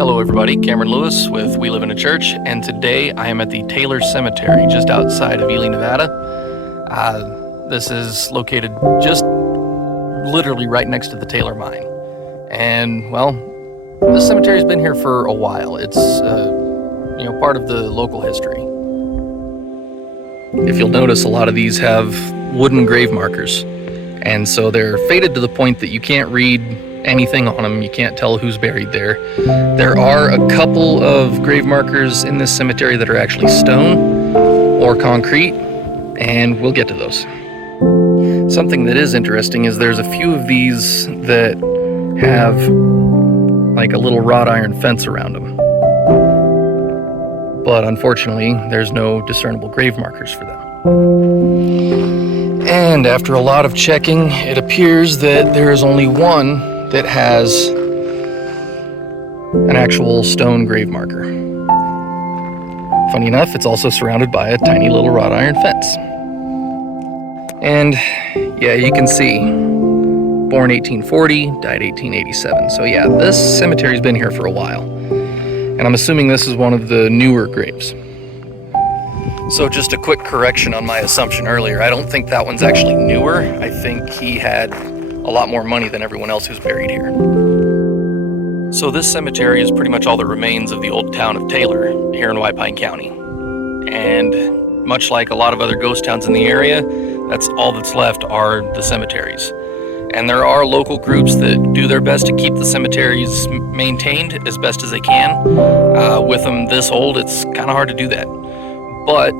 Hello everybody, Cameron Lewis with We Live in a Church, and today I am at the Taylor Cemetery just outside of Ely, Nevada. This is located just literally right next to the Taylor mine. And well, this cemetery's been here for a while. It's part of the local history. If you'll notice, a lot of these have wooden grave markers, and so they're faded to the point that you can't read anything on them. You can't tell who's buried there. There are a couple of grave markers in this cemetery that are actually stone or concrete, and we'll get to those. Something that is interesting is there's a few of these that have like a little wrought iron fence around them, but unfortunately there's no discernible grave markers for them. And after a lot of checking, it appears that there is only one that has an actual stone grave marker. Funny enough, it's also surrounded by a tiny little wrought iron fence. And yeah, you can see, born 1840, died 1887. So yeah, this cemetery's been here for a while. And I'm assuming this is one of the newer graves. So just a quick correction on my assumption earlier. I don't think that one's actually newer. I think he had a lot more money than everyone else who's buried here. So this cemetery is pretty much all that remains of the old town of Taylor here in White Pine County. And much like a lot of other ghost towns in the area, that's all that's left are the cemeteries. And there are local groups that do their best to keep the cemeteries maintained as best as they can. With them this old, it's kind of hard to do that. But,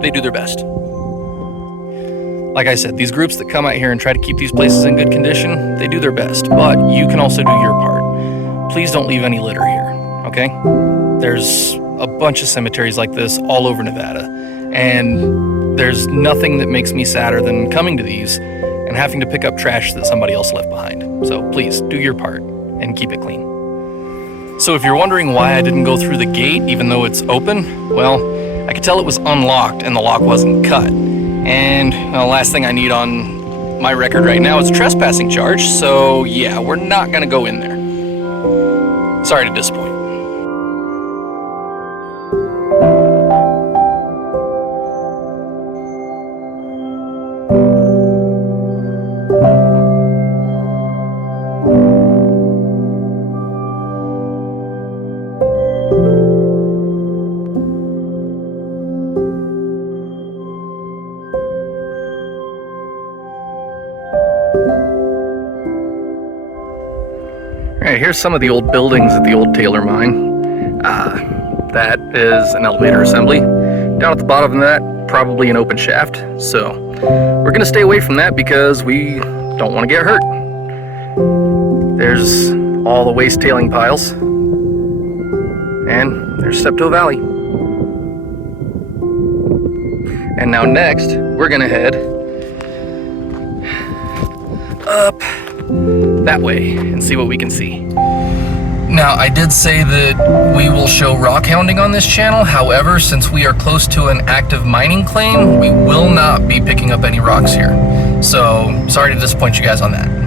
they do their best. Like I said, these groups that come out here and try to keep these places in good condition, they do their best, but you can also do your part. Please don't leave any litter here, okay? There's a bunch of cemeteries like this all over Nevada, and there's nothing that makes me sadder than coming to these and having to pick up trash that somebody else left behind. So please, do your part and keep it clean. So if you're wondering why I didn't go through the gate even though it's open, well, I could tell it was unlocked and the lock wasn't cut. And the last thing I need on my record right now is a trespassing charge, so yeah, we're not gonna go in there. Sorry to disappoint. Alright, here's some of the old buildings at the old Taylor mine. That is an elevator assembly. Down at the bottom of that, probably an open shaft. So we're gonna stay away from that because we don't want to get hurt. There's all the waste tailing piles. And there's Steptoe Valley. And now next, we're gonna head up that way and see what we can see. Now, I did say that we will show rock hounding on this channel. However, since we are close to an active mining claim, we will not be picking up any rocks here. So, sorry to disappoint you guys on that.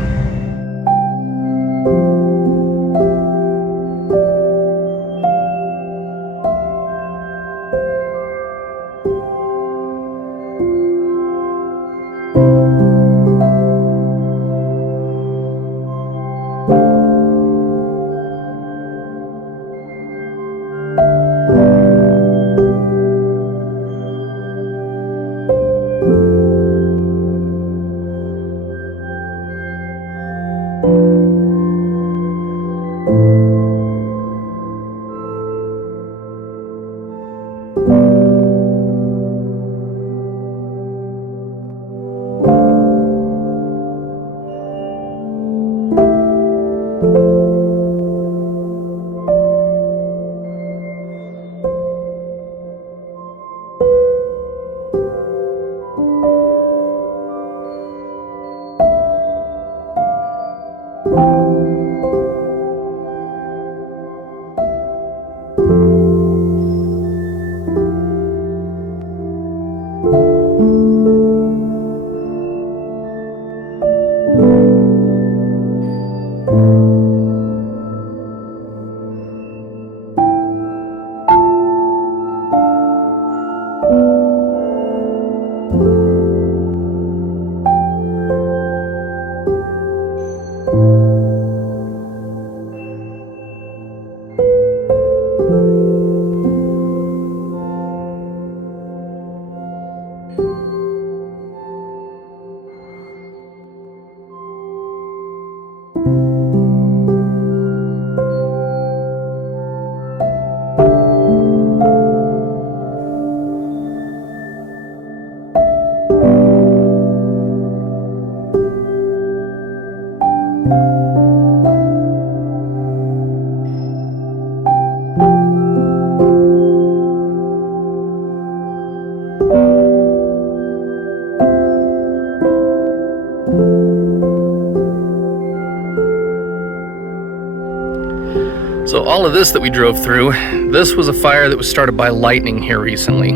So all of this that we drove through, this was a fire that was started by lightning here recently.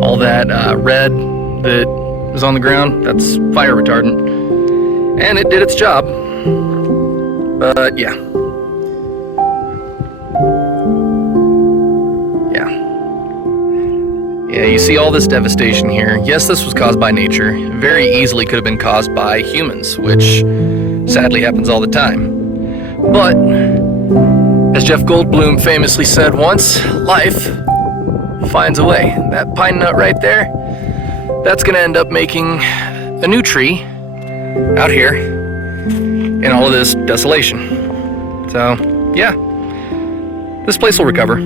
All that red that was on the ground, that's fire retardant. And it did its job. But yeah. Yeah, you see all this devastation here. Yes, this was caused by nature. Very easily could have been caused by humans, which sadly happens all the time. But as Jeff Goldblum famously said once, life finds a way. That pine nut right there, that's gonna end up making a new tree out here in all of this desolation. So, yeah, this place will recover.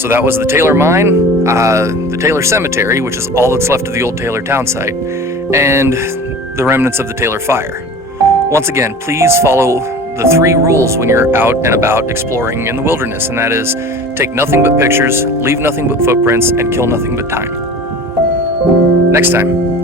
So that was the Taylor Mine, the Taylor Cemetery, which is all that's left of the old Taylor town site, and the remnants of the Taylor Fire. Once again, please follow the 3 rules when you're out and about exploring in the wilderness, and that is take nothing but pictures, leave nothing but footprints, and kill nothing but time. Next time.